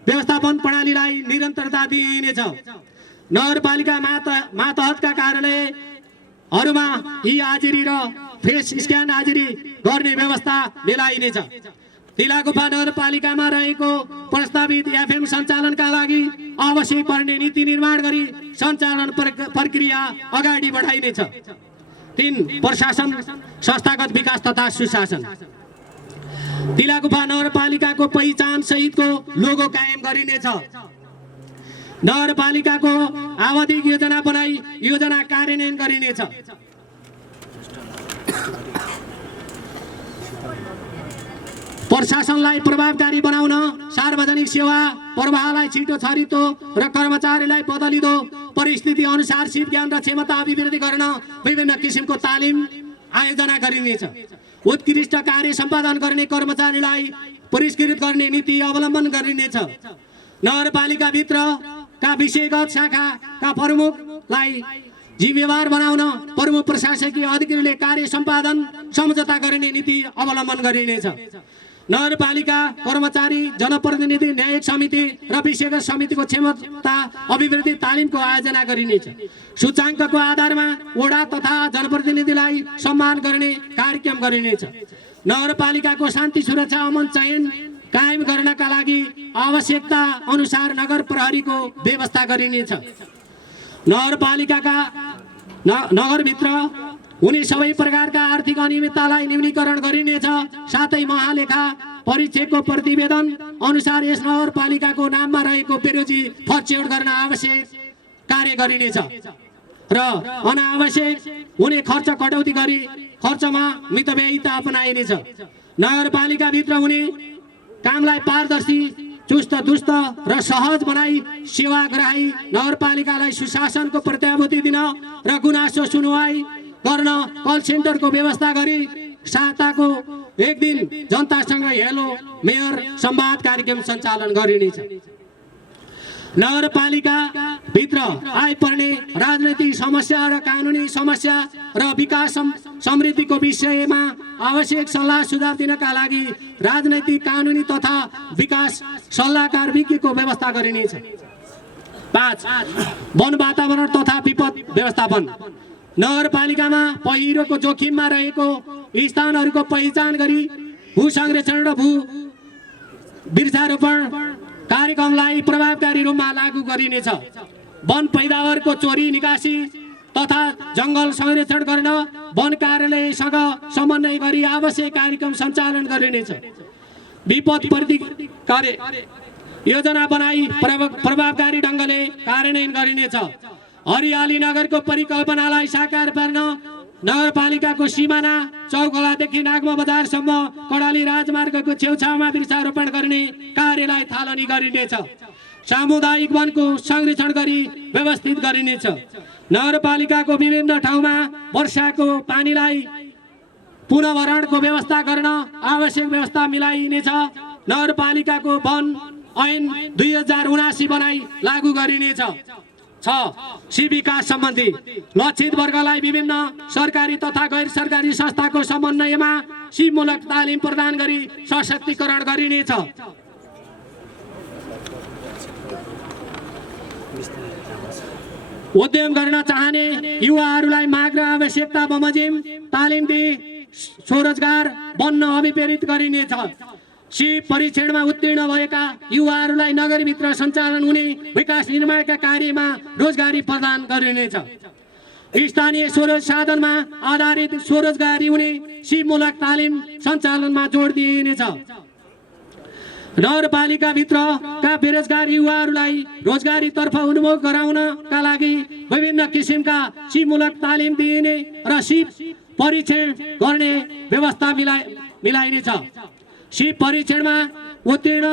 व्यवस्थापन प्रणालीलाई निरन्तरता दिइनेछ। नगरपालिका मातहतका कार्यालयहरूमा ई-हाजिरी र फेस स्क्यान हाजिरी गर्ने व्यवस्था मिलाइनेछ। तिलागुफा नगरपालिकामा रहेको प्रस्तावित एफएम सञ्चालनका लागि आवश्यक पर्ने नीति निर्माण गरी सञ्चालन प्रक्रिया अगाडि बढाइनेछ। 3 प्रशासन संस्थागत विकास तथा सुशासन। तिलागुफा नगरपालिकाको पहिचान सहितको लोगो कायम गरिनेछ। नगरपालिकाको आवधिक योजना बनाई योजना कार्यान्वयन गरिनेछ। प्रशासनलाई प्रभावकारी बनाउन सार्वजनिक सेवा प्रवाहलाई छिटो छरितो र कर्मचारीलाई बदलिदो परिस्थिति अनुसार सिप ज्ञान र क्षमता अभिवृद्धि गर्न विभिन्न किसिमको तालिम आयोजना गरिनेछ। उत्कृष्ट कार्य सम्पादन गर्ने कर्मचारीलाई पुरस्कृत गर्ने नीति अवलम्बन गरिनेछ। नगरपालिकाभित्रका विषयगत शाखाका प्रमुखलाई जिम्मेवार बनाउन प्रमुख प्रशासकीय अधिकारीले कार्य सम्पादन सम्झौता गर्ने नीति अवलम्बन गरिनेछ। नगरपालिका कर्मचारी जनप्रतिनिधि न्यायिक समिति र विषयगत समितिको क्षमता अभिवृद्धि तालिमको आयोजना गरिनेछ। सूचाङ्कको आधारमा वडा तथा जनप्रतिनिधिलाई सम्मान गर्ने कार्यक्रम गरिनेछ। नगरपालिकाको शान्ति सुरक्षा अमन चयन कायम गर्नका लागि आवश्यकता अनुसार नगर प्रहरीको व्यवस्था गरिनेछ। नगरपालिकाका नगरभित्र हुने सबै प्रकारका आर्थिक अनियमिततालाई न्यूनीकरण गरिनेछ। साथै महालेखा परीक्षकको प्रतिवेदन अनुसार यस नगरपालिकाको नाममा रहेको बेरोजी फर्चेउट गर्न आवश्यक कार्य गरिनेछ र अनावश्यक हुने खर्च कटौती गरी खर्चमा मितव्ययिता अपनाइनेछ। नगरपालिकाभित्र हुने कामलाई पारदर्शी चुस्त दुस्त र सहज बनाई सेवाग्राही नगरपालिकालाई सुशासनको प्रत्याभूति दिन र गुनासो सुनवाई गर्न कल सेन्टरको व्यवस्था गरी साताको एक दिन जनतासँग हेलो मेयर संवाद कार्यक्रम सञ्चालन गरिनेछ। नगरपालिका भित्र आइपर्ने राजनैतिक समस्या र कानुनी समस्या र विकास समृद्धिको विषयमा आवश्यक सल्लाह सुझाव दिनका लागि राजनैतिक कानुनी तथा विकास सल्लाहकार विज्ञको व्यवस्था गरिनेछ। 5 वन वातावरण तथा विपद व्यवस्थापन। नगरपालिकामा पहिरोको जोखिममा रहेको स्थानहरूको पहिचान गरी भू संरक्षण र भू वृक्षारोपण कार्यक्रमलाई प्रभावकारी रूपमा लागू गरिनेछ। वन पैदावारको चोरी निकासी तथा जङ्गल संरक्षण गर्न वन कार्यालयसँग समन्वय गरी आवश्यक कार्यक्रम सञ्चालन गरिनेछ। विपद प्रतिकार योजना बनाई प्रभावकारी ढङ्गले कार्यान्वयन गरिनेछ। हरियाली नगरको परिकल्पनालाई साकार पार्न नगरपालिकाको सिमाना चौकलादेखि नागमा बजारसम्म कडाली राजमार्गको छेउछाउमा वृक्षारोपण गर्ने कार्यलाई थालनी गरिनेछ। सामुदायिक वनको संरक्षण गरी व्यवस्थित गरिनेछ। नगरपालिकाको विभिन्न ठाउँमा वर्षाको पानीलाई पुनर्भरणको व्यवस्था गर्न आवश्यक व्यवस्था मिलाइनेछ। नगरपालिकाको वन ऐन 2079 बनाई लागू गरिनेछ। 6 सी विकास सम्बन्धी लक्षित वर्गलाई विभिन्न सरकारी तथा गैर सरकारी संस्थाको समन्वयमा सिपमूलक तालिम प्रदान गरी सशक्तिकरण गरिनेछ। उद्यम गर्न चाहने युवाहरूलाई माग र आवश्यकता बमोजिम तालिम दिई स्वरोजगार बन्न अभिप्रेरित गरिनेछ। सिप परीक्षणमा उत्तीर्ण भएका युवाहरूलाई नगरभित्र सञ्चालन हुने विकास निर्माणका कार्यमा रोजगारी प्रदान गरिनेछ। स्थानीय स्वरोज साधनमा आधारित स्वरोजगारी हुने सिपमूलक तालिम सञ्चालनमा जोड दिइनेछ। नगरपालिकाभित्रका बेरोजगार युवाहरूलाई रोजगारीतर्फ उन्मुख गराउनका लागि विभिन्न किसिमका सिपमूलक तालिम दिइने र सिप परीक्षण गर्ने व्यवस्था मिलाइनेछ। सिप परीक्षणमा उत्तीर्ण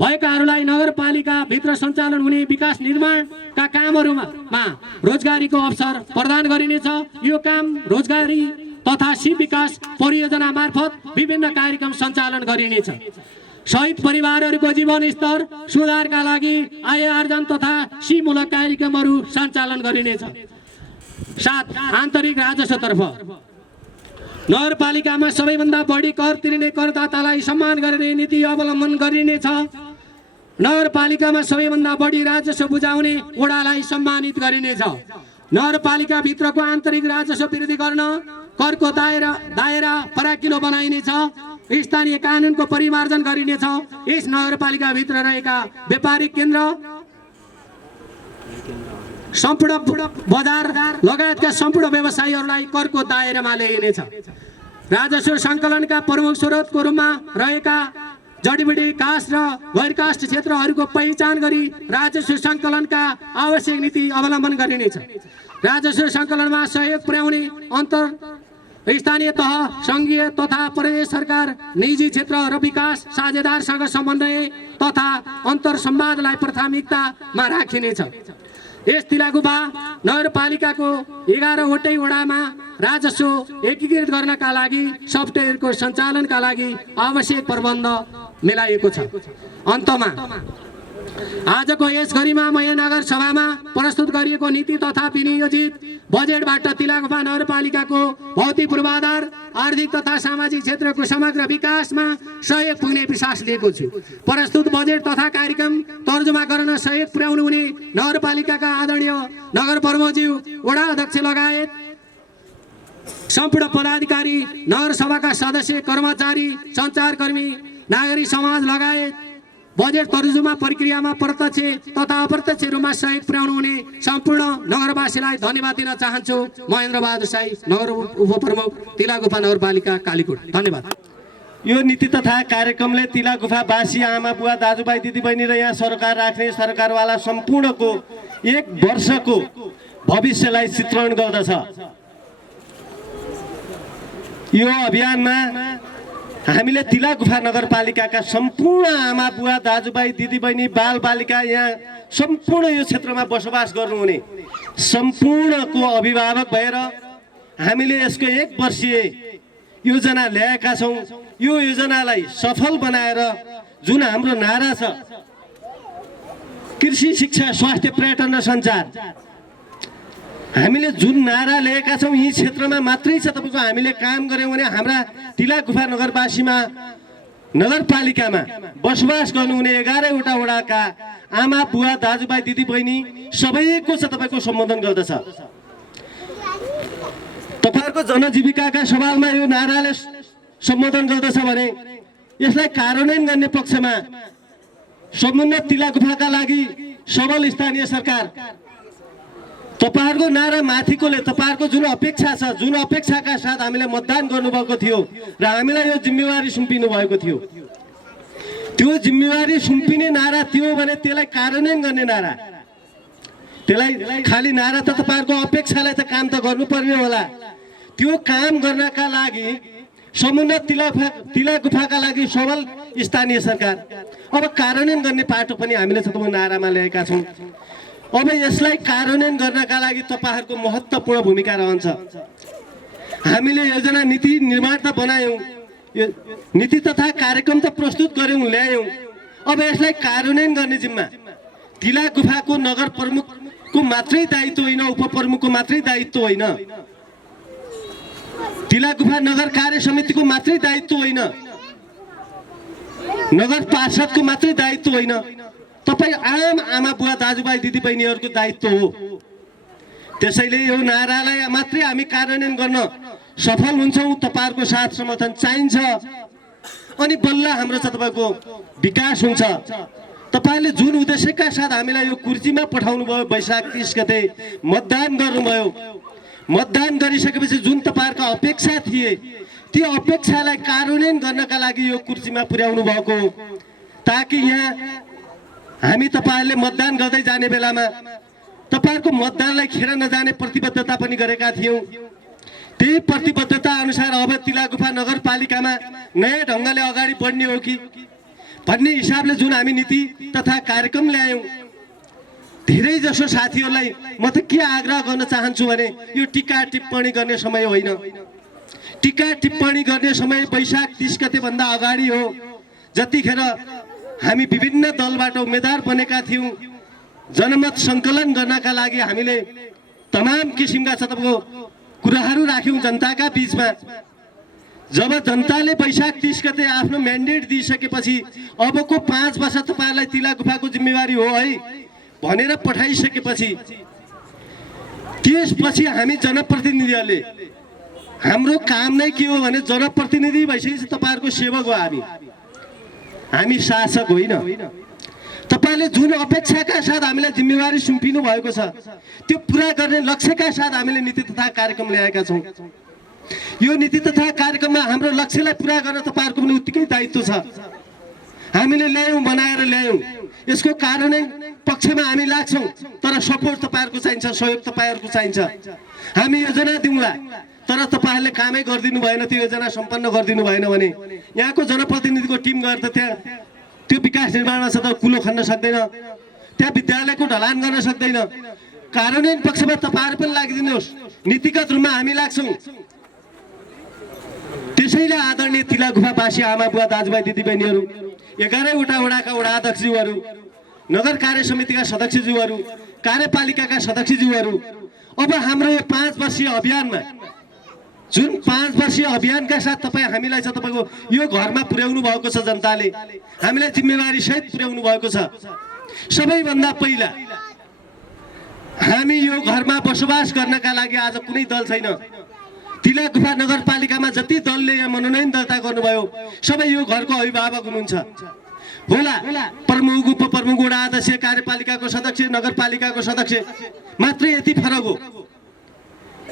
भएकाहरूलाई नगरपालिका भित्र सञ्चालन हुने विकास निर्माणका कामहरूमा रोजगारीको अवसर प्रदान गरिनेछ। यो काम रोजगारी तथा सिप विकास परियोजना मार्फत विभिन्न कार्यक्रम सञ्चालन गरिनेछ। शहीद परिवारहरूको जीवन स्तर सुधारका लागि आय आर्जन तथा सिपमूलक कार्यक्रमहरू सञ्चालन गरिनेछ। 7 आन्तरिक राजस्वतर्फ नगरपालिकामा सबैभन्दा बढी कर तिर्ने करदातालाई सम्मान गर्ने नीति अवलम्बन गरिनेछ। नगरपालिकामा सबैभन्दा बढी राजस्व बुझाउने वडालाई सम्मानित गरिनेछ। नगरपालिकाभित्रको आन्तरिक राजस्व वृद्धि गर्न करको दायरा फराकिलो बनाइनेछ। स्थानीय कानुनको परिमार्जन गरिनेछ। यस नगरपालिकाभित्र रहेका व्यापारिक केन्द्र, सम्पूर्ण बजार लगायतका सम्पूर्ण व्यवसायीहरूलाई करको दायरामा ल्याइनेछ। राजस्व सङ्कलनका प्रमुख स्रोतको रूपमा रहेका जडीबुटी काष्ठ र गैर काष्ठ क्षेत्रहरूको पहिचान गरी राजस्व सङ्कलनका आवश्यक नीति अवलम्बन गरिनेछ। राजस्व सङ्कलनमा सहयोग पुर्याउने अन्तर स्थानीय तह, सङ्घीय तथा प्रदेश सरकार, निजी क्षेत्र र विकास साझेदारसँग समन्वय तथा अन्तर संवादलाई प्राथमिकतामा राखिनेछ। यस तिलागुफा नगरपालिकाको 11वटै वडामा राजस्व एकीकृत गर्नका लागि सफ्टवेयरको सञ्चालनका लागि आवश्यक प्रबन्ध मिलाइएको छ। अन्तमा आजको यस गरिमामय नगर सभामा प्रस्तुत गरिएको नीति तथा विनियोजित बजेटबाट तिलागुफा नगरपालिकाको भौतिक पूर्वाधार, आर्थिक तथा सामाजिक क्षेत्रको समग्र विकासमा सहयोग पुग्ने विश्वास लिएको छु। प्रस्तुत बजेट तथा कार्यक्रम तर्जुमा गर्न सहयोग पुर्याउनु हुने नगरपालिकाका आदरणीय नगर प्रमुखज्यू, वडा अध्यक्ष लगायत सम्पूर्ण पदाधिकारी, नगरसभाका सदस्य, कर्मचारी, सञ्चारकर्मी, नागरिक समाज लगायत बजेट तर्जुमा प्रक्रियामा प्रत्यक्ष तथा अप्रत्यक्ष रूपमा सहयोग पुर्याउनु हुने सम्पूर्ण नगरवासीलाई धन्यवाद दिन चाहन्छु। महेन्द्र बहादुर साई, नगर उपप्रमुख, तिलागुफा नगरपालिका, कालीकोट। धन्यवाद। यो नीति तथा कार्यक्रमले तिलागुफावासी आमा बुवा दाजुभाइ दिदीबहिनी र यहाँ सरकार राख्ने सरकारवाला सम्पूर्णको 1 वर्षको भविष्यलाई चित्रण गर्दछ। यो अभियानमा हामीले तिलागुफा नगरपालिकाका सम्पूर्ण आमा बुवा दाजुभाइ दिदीबहिनी बालबालिका यहाँ सम्पूर्ण यो क्षेत्रमा बसोबास गर्नुहुने सम्पूर्णको अभिभावक भएर हामीले यसको 1 वर्षीय योजना ल्याएका छौँ। यो योजनालाई सफल बनाएर जुन हाम्रो नारा छ, कृषि, शिक्षा, स्वास्थ्य, पर्यटन र सञ्चार, हामीले जुन नारा ल्याएका छौँ यी क्षेत्रमा मात्रै छ। तपाईँको हामीले काम गऱ्यौँ भने हाम्रा तिलागुफा नगरवासीमा, नगरपालिकामा बसोबास गर्नुहुने 11वटा वडाका आमा बुवा दाजुभाइ दिदीबहिनी सबैको छ तपाईँको सम्बोधन गर्दछ। तपाईँहरूको जनजीविकाका सवालमा यो नाराले सम्बोधन गर्दछ भने यसलाई कार्यान्वयन गर्ने पक्षमा सम्बन्धित तिलागुफाका लागि सबल स्थानीय सरकार, तपाईहरुको नारा माथिकोले तपाईहरुको जुन अपेक्षा छ, जुन अपेक्षाका साथ हामीले मतदान गर्नुभएको थियो र हामीलाई यो जिम्मेवारी सुम्पिनु भएको थियो, त्यो जिम्मेवारी सुम्पिने नारा थियो भने त्यसलाई कार्यान्वयन गर्ने नारा, त्यसलाई खाली नारा त तपाईहरुको अपेक्षालाई त काम त गर्नुपर्ने होला। त्यो काम गर्नका लागि समुन्नत तिलागुफाका लागि सबल स्थानीय सरकार, अब कार्यान्वयन गर्ने पाटो पनि हामीले तपाईको नारामा ल्याएका छौँ। अब यसलाई कार्यान्वयन गर्नका लागि तपाईहरुको महत्त्वपूर्ण भूमिका रहन्छ। हामीले योजना नीति निर्माण त बनायौं, नीति तथा कार्यक्रम त प्रस्तुत गर्यौं, ल्यायौं। अब यसलाई कार्यान्वयन गर्ने जिम्मा तिलागुफाको नगर प्रमुखको मात्रै दायित्व होइन, उपप्रमुखको मात्रै दायित्व होइन, तिलागुफा नगर कार्य समितिको मात्रै दायित्व होइन, नगर पार्षदको मात्रै दायित्व होइन, तपाई आम आमा बुवा दाजुभाइ दिदीबहिनीहरूको दायित्व हो। त्यसैले यो नारालाई मात्रै हामी कार्यान्वयन गर्न सफल हुन्छौँ। तपाईहरुको साथ समर्थन चाहिन्छ अनि बल्ल हाम्रो तपाईको विकास हुन्छ। तपाईले जुन उद्देश्यका साथ हामीलाई यो कुर्सीमा पठाउनु भयो, वैशाख 30 गते मतदान गर्नुभयो, मतदान गरिसकेपछि जुन तपाईहरुको अपेक्षा थिए त्यो अपेक्षालाई कार्यान्वयन गर्नका लागि यो कुर्सीमा पुर्याउनु भएको, ताकि यहाँ हामी तपाईहरुले मतदान गर्दै जाने बेलामा तपाईहरुको मतदानलाई खेर नजाने प्रतिबद्धता पनि गरेका थियौं। त्यही प्रतिबद्धता अनुसार अब तिलागुफा नगरपालिकामा नयाँ ढंगले अगाडि बढ्ने हो कि भन्ने हिसाबले जुन हामी नीति तथा कार्यक्रम ल्यायौं, धेरै जसो साथीहरुलाई म त के आग्रह गर्न चाहन्छु भने यो टीका टिप्पणी गर्ने समय होइन। टीका टिप्पणी गर्ने समय वैशाख 30 गते भन्दा अगाडि हो, जतिखेर हामी विभिन्न दलबाट उम्मेदवार बनेका थियौं। जनमत संकलन गर्नका लागि हामीले तमाम किसिमका तपाईको कुराहरू राख्यौं जनताका बीचमा। जब जनताले वैशाख 30 गते आफ्नो म्यान्डेट दिइसकेपछि अबको 5 वर्ष तपाईहरुलाई तिलागुफाको जिम्मेवारी हो है भनेर पठाइसकेपछि त्यसपछि हामी जनप्रतिनिधिहरूले हाम्रो काम नै के हो भने जनप्रतिनिधि भइसकेपछि तपाईँहरूको सेवक हो हामी शासक होइन। तपाईँले जुन अपेक्षाका साथ हामीलाई जिम्मेवारी सुम्पिनु भएको छ त्यो पुरा गर्ने लक्ष्यका साथ हामीले नीति तथा कार्यक्रम ल्याएका छौँ। यो नीति तथा कार्यक्रममा हाम्रो लक्ष्यलाई पुरा गर्न तपाईँहरूको पनि उत्तिकै दायित्व छ। हामीले ल्यायौँ, बनाएर ल्यायौँ, यसको कार्यान्वयन पक्षमा हामी लाग्छौँ, तर सपोर्ट तपाईँहरूको चाहिन्छ, सहयोग तपाईँहरूको चाहिन्छ। हामी योजना दिउँला, तर तपाईँहरूले कामै गरिदिनु भएन, त्यो योजना सम्पन्न गरिदिनु भएन भने यहाँको जनप्रतिनिधिको टिम गएर त त्यहाँ त्यो विकास निर्माणमा छ त कुलो खन्न सक्दैन, त्यहाँ विद्यालयको ढलान गर्न सक्दैन। कार्यान्वयन पक्षमा तपाईँहरू पनि लागिदिनुहोस्, नीतिगत रूपमा हामी लाग्छौँ। त्यसैले आदरणीय तिला गुफावासी आमा बुवा दाजुभाइ दिदीबहिनीहरू, 11वटा वडाका वडा अध्यक्षज्यूहरू, नगर कार्य समितिका सदस्यज्यूहरू, कार्यपालिकाका सदस्यज्यूहरू, अब हाम्रो यो 5 वर्षीय अभियानमा जुन 5 वर्षीय अभियानका साथ तपाईँ हामीलाई छ, तपाईँको यो घरमा पुर्याउनु भएको छ, जनताले हामीलाई जिम्मेवारी सहित पुर्याउनु भएको छ। सबैभन्दा पहिला हामी यो घरमा बसोबास गर्नका लागि आज कुनै दल छैन। तिला गुफा नगरपालिकामा जति दलले यहाँ मनोनयन दर्ता गर्नुभयो सबै यो घरको अभिभावक हुनुहुन्छ होला। प्रमुख, उपप्रमुख, वडा अध्यक्ष, कार्यपालिकाको सदस्य, नगरपालिकाको सदस्य, मात्रै यति फरक हो।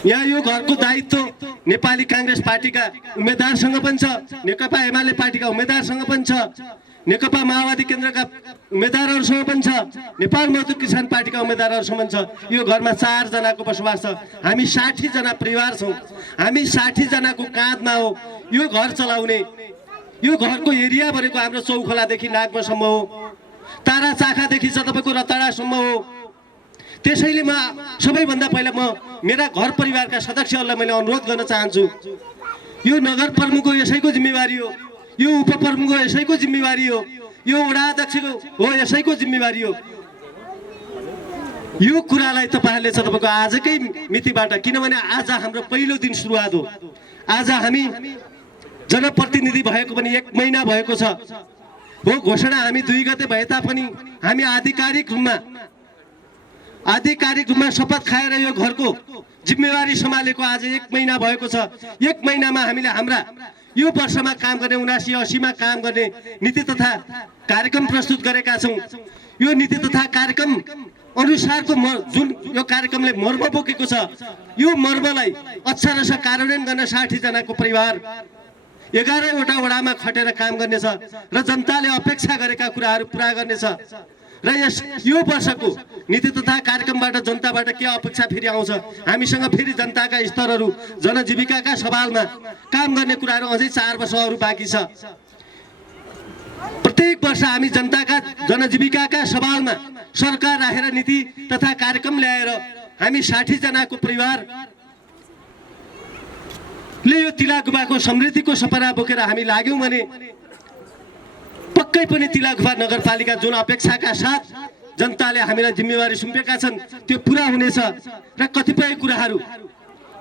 यहाँ यो घरको दायित्व नेपाली काङ्ग्रेस पार्टीका उम्मेदवारसँग पनि छ, नेकपा एमाले पार्टीका उम्मेदवारसँग पनि छ, नेकपा माओवादी केन्द्रका उम्मेदवारहरूसँग पनि छ, नेपाल मजदुर किसान पार्टीका उम्मेदवारहरूसँग पनि छ। यो घरमा 4 जनाको बसोबास छ। हामी 60 जना परिवार छौँ। हामी 60 जनाको काँधमा हो यो घर चलाउने। यो घरको एरिया भनेको हाम्रो चौखोलादेखि नागमासम्म हो, तारा चाखादेखि छ तपाईँको रताडासम्म हो। त्यसैले म सबैभन्दा पहिला मेरा घर परिवारका सदस्यहरूलाई मैले अनुरोध गर्न चाहन्छु, यो नगर प्रमुखको यसैको जिम्मेवारी हो, यो उपप्रमुखको यसैको जिम्मेवारी हो, यो वडा अध्यक्षको हो यसैको जिम्मेवारी हो। यो कुरालाई तपाईँहरूले चाहिँ तपाईँको आजकै मितिबाट, किनभने आज हाम्रो पहिलो दिन सुरुवात हो। आज हामी जनप्रतिनिधि भएको पनि 1 महिना भएको छ हो। घोषणा हामी 2 गते भए तापनि हामी आधिकारिक रूपमा शपथ खाएर यो घरको जिम्मेवारी सम्हालेको आज 1 महिना भएको छ। 1 महिनामा हामीले हाम्रा यो वर्षमा काम गर्ने 79-80मा काम गर्ने नीति तथा कार्यक्रम प्रस्तुत गरेका छौँ। यो नीति तथा कार्यक्रम अनुसारको जुन यो कार्यक्रमले मर्म बोकेको छ, यो मर्मलाई अक्षरश कार्यान्वयन गर्न 60 जनाको परिवार 11वटा वडामा खटेर काम गर्नेछ र जनताले अपेक्षा गरेका कुराहरू पुरा गर्नेछ। र यो वर्षको नीति तथा कार्यक्रमबाट जनताबाट के अपेक्षा फेरि आउँछ, हामीसँग फेरि जनताका स्तरहरू, जनजीविकाका सवालमा काम गर्ने कुराहरू अझै 4 वर्षहरू बाँकी छ। प्रत्येक वर्ष हामी जनताका जनजीविकाका सवालमा सरकार राखेर नीति तथा कार्यक्रम ल्याएर हामी 60 जनाको परिवारले यो तिला गुफाको समृद्धिको सपना बोकेर हामी लाग्यौँ भने पक्कै पनि तिला गुफा नगरपालिका जुन अपेक्षाका साथ जनताले हामीलाई जिम्मेवारी सुम्पेका छन् त्यो पुरा हुनेछ। र कतिपय कुराहरू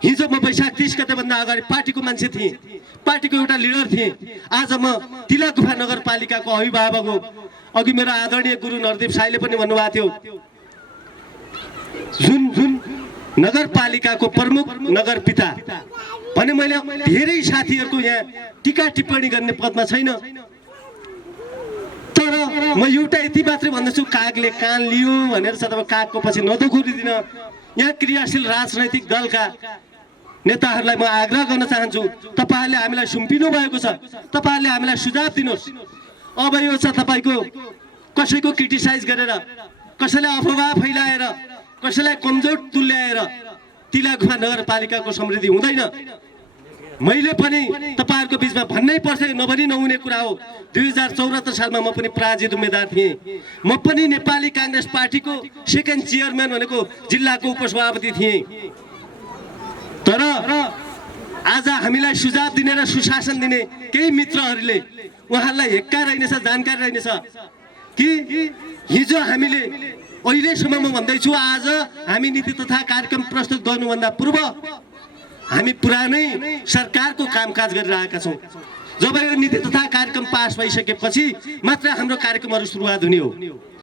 हिजो म वैशाख 30 गतेभन्दा अगाडि पार्टीको मान्छे थिएँ, पार्टीको एउटा लिडर थिएँ। आज म तिला गुफा नगरपालिकाको अभिभावक हो। अघि मेरो आदरणीय गुरु नरदेव साईले पनि भन्नुभएको थियो, जुन नगरपालिकाको प्रमुख नगर पिता भने मैले धेरै साथीहरूको यहाँ टीका टिप्पणी गर्ने पदमा छैन, तर म एउटा यति मात्रै भन्दछु, कागले कान लियो भनेर छ तपाईँ कागको पछि नदोखुरिदिन। यहाँ क्रियाशील राजनैतिक दलका नेताहरूलाई म आग्रह गर्न चाहन्छु, तपाईँहरूले हामीलाई सुम्पिनु भएको छ, तपाईँहरूले हामीलाई सुझाव दिनुहोस्। अब यो छ तपाईँको कसैको क्रिटिसाइज गरेर, कसैलाई अफवाह फैलाएर, कसैलाई कमजोर तुल्याएर तिला गुफा नगरपालिकाको समृद्धि हुँदैन। मैले पनि तपाईँहरूको बिचमा भन्नै पर्छ, नभनी नहुने कुरा हो। 2074 सालमा म पनि पराजित उम्मेदवार थिएँ। म पनि नेपाली काङ्ग्रेस पार्टीको 2nd चेयरम्यान भनेको जिल्लाको उपसभापति थिएँ। तर आज हामीलाई सुझाव दिने र सुशासन दिने केही मित्रहरूले उहाँहरूलाई हेक्का रहेनछ, जानकारी रहेनछ कि हिजो हामीले अहिलेसम्म म भन्दैछु, आज हामी नीति तथा कार्यक्रम प्रस्तुत गर्नुभन्दा पूर्व हामी पुरानै सरकारको कामकाज गरिरहेका छौँ। जब यो नीति तथा कार्यक्रम पास भइसकेपछि मात्र हाम्रो कार्यक्रमहरू सुरुवात हुने हो।